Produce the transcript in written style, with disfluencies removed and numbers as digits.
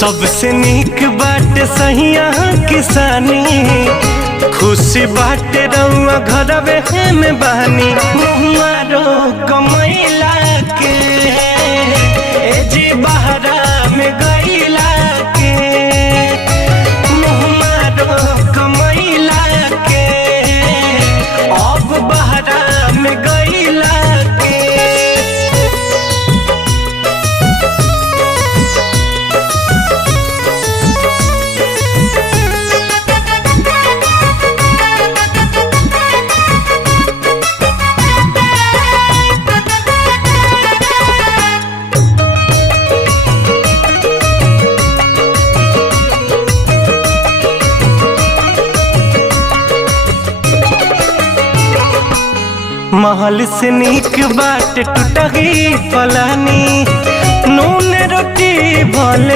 सबसे नीक बाटे सहिया किसानी, खुशी बाटे रउआ घरवे में बानी। मुहारो कमैला के ए जी बहरा में गईला के, मुहारो कमैला के अब बहरा में गईला के। महल से नीक बाट टूटही पलानी, नून रोटी भले